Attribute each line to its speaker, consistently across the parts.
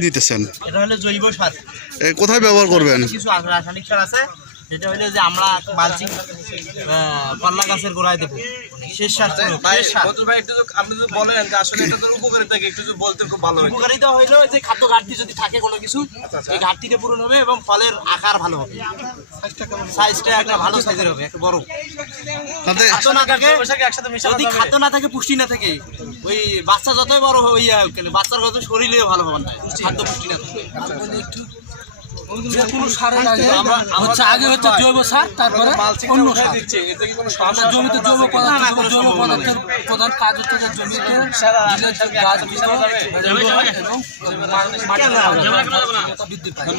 Speaker 1: দিতেছেন?
Speaker 2: এটা হলো জৈব সার।
Speaker 1: এ, কোথায় ব্যবহার করবেন?
Speaker 2: কিছু রাসায়নিক সার আছে। যেটা হলো যে আমরা মালচিং পাল্লা গাছের গোড়ায় দেবো। শেষ সার
Speaker 3: ভাই
Speaker 2: সার।
Speaker 3: বদরুল ভাই একটু যদি- আপনি যদি বলেন যে আসলে এটার উপকারিতা কি একটু যদি বলতেন খুব ভালো
Speaker 2: উপকারিতা হইল যে খাদ্য ঘাটতি যদি থাকে কোনো কিছু এই ঘাটতিটা পূরণ হবে এবং ফলের আকার ভালো হবে। সাইজটা একটা ভালো সাইজের হবে একটা বড়। খাদ্য না থাকে যদি খাদ্য না থাকে পুষ্টি না থাকে ওই বাচ্চা যতই বড় হইয়া ইয়া বাচ্চার কত শরীরে ভালো হবে না, খাদ্য পুষ্টি না
Speaker 4: যে কোনো সারের আগে হচ্ছে আগে হচ্ছে জৈব সার তারপরে অন্য সার। আমরা জমিতে জৈব পদার্থ
Speaker 2: না,
Speaker 4: দেবো।
Speaker 2: কোনো
Speaker 4: জৈব পদার্থের প্রধান কাজ হচ্ছে যে জমিতে গাছ এবং বৃদ্ধি পায়।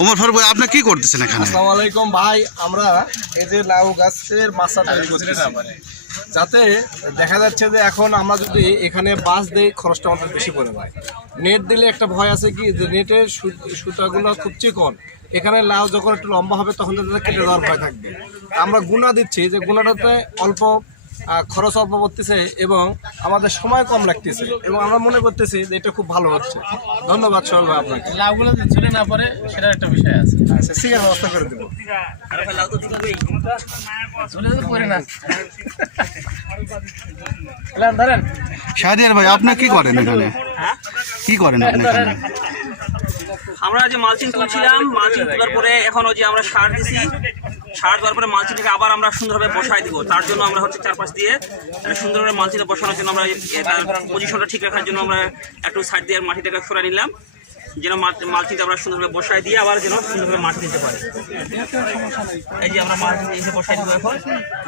Speaker 1: ওমর ফারুক আপনি কি করতেছেন এখানে?
Speaker 3: আসসালামু আলাইকুম ভাই আমরা এই যে লাউ গাছের মাছা তৈরি করতেছি যাতে দেখা যাচ্ছে যে এখন আমরা যদি এখানে বাস দেই খরচটা অনেক বেশি পড়ে যায়। নেট দিলে একটা ভয় আছে কি যে নেটের সুতাগুলো খুব চিকন। এখানে লাউ যখন একটু লম্বা হবে তখন তাদের কেটে দেওয়ার ভয় থাকবে। আমরা গুণা দিচ্ছি যে গুণাটাতে অল্প খরচ অল্প পড়তেছে এবং আমাদের সময় কম লাগতেছে এবং আমরা মনে করতেছি যে এটা খুব ভালো হচ্ছে। ধন্যবাদ সোহেল ভাই আপনাকে।
Speaker 4: লাউগুলো ঝুলে না পরে সেটা একটা বিষয় আছে।
Speaker 3: আচ্ছা সিগার ব্যবস্থা করে দেবো।
Speaker 4: করে না।
Speaker 1: শাহরিয়ার ভাই আপনি কি করেন এখানে? কি করেন আপনি
Speaker 5: আমরা যে মালচিং তুলছিলাম মালচিং তোলার পরে এখন ওই যে আমরা সার দিছি সার দেওয়ার পরে মালচিংটাকে আবার আমরা সুন্দরভাবে বসাই দিব তার জন্য আমরা হচ্ছে চারপাশ দিয়ে সুন্দরভাবে মালচিংটা বসানোর জন্য আমরা তার পজিশনটা ঠিক রাখার জন্য আমরা একটু সাইড দিয়ে মাটিটাকে সরাই নিলাম যেন মাল- মালচিংটা আমরা সুন্দরভাবে বসাই দিয়ে আবার যেন সুন্দরভাবে মাটি দিতে পারি এই যে আমরা মালচিং এসে বসাই দিব এখন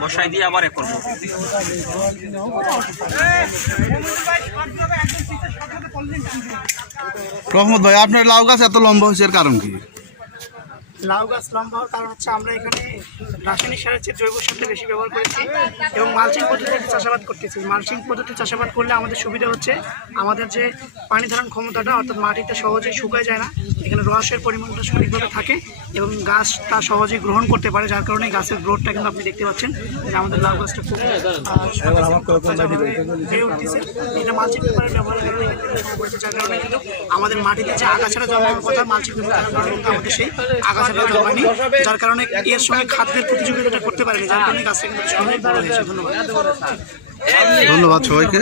Speaker 5: বসাই দিয়ে আবার এক করব
Speaker 1: রহমত ভাই আপনার লাউ গাছ এত লম্বা হয়েছে এর কারণ কি?
Speaker 6: লাউ গাছ লম্বা হওয়ার কারণ হচ্ছে আমরা এখানে রাসায়নিক সারের চেয়ে জৈব সারটা বেশি ব্যবহার করেছি এবং মালচিং পদ্ধতিতে চাষাবাদ করতেছি মালচিং পদ্ধতি চাষাবাদ করলে আমাদের সুবিধা হচ্ছে আমাদের যে পানি ধারণ ক্ষমতাটা অর্থাৎ মাটিতে সহজেই শুকায় যায় না এখানে রসের পরিমাণটা সঠিকভাবে থাকে এবং গাছ তা সহজেই গ্রহণ করতে পারে যার কারণে গাছের গ্রোথটা কিন্তু আপনি দেখতে পাচ্ছেন যে আমাদের লাউ গাছটা খুব বেড়ে উঠতেছে। এটা মালচিং পেপারের ব্যবহার যার কারণে কিন্তু আমাদের মাটিতে যে আগাছাটা জন্মানোর কথা মালচিং পেপার আমাদের সেই জন্মায়নি যার কারণে এর সঙ্গে খাদ্যের প্রতিযোগিতাটা করতে পারেনি যার কারণে গাছটা কিন্তু বড় হয়েছে ধন্যবাদ
Speaker 1: ধন্যবাদ সবাইকে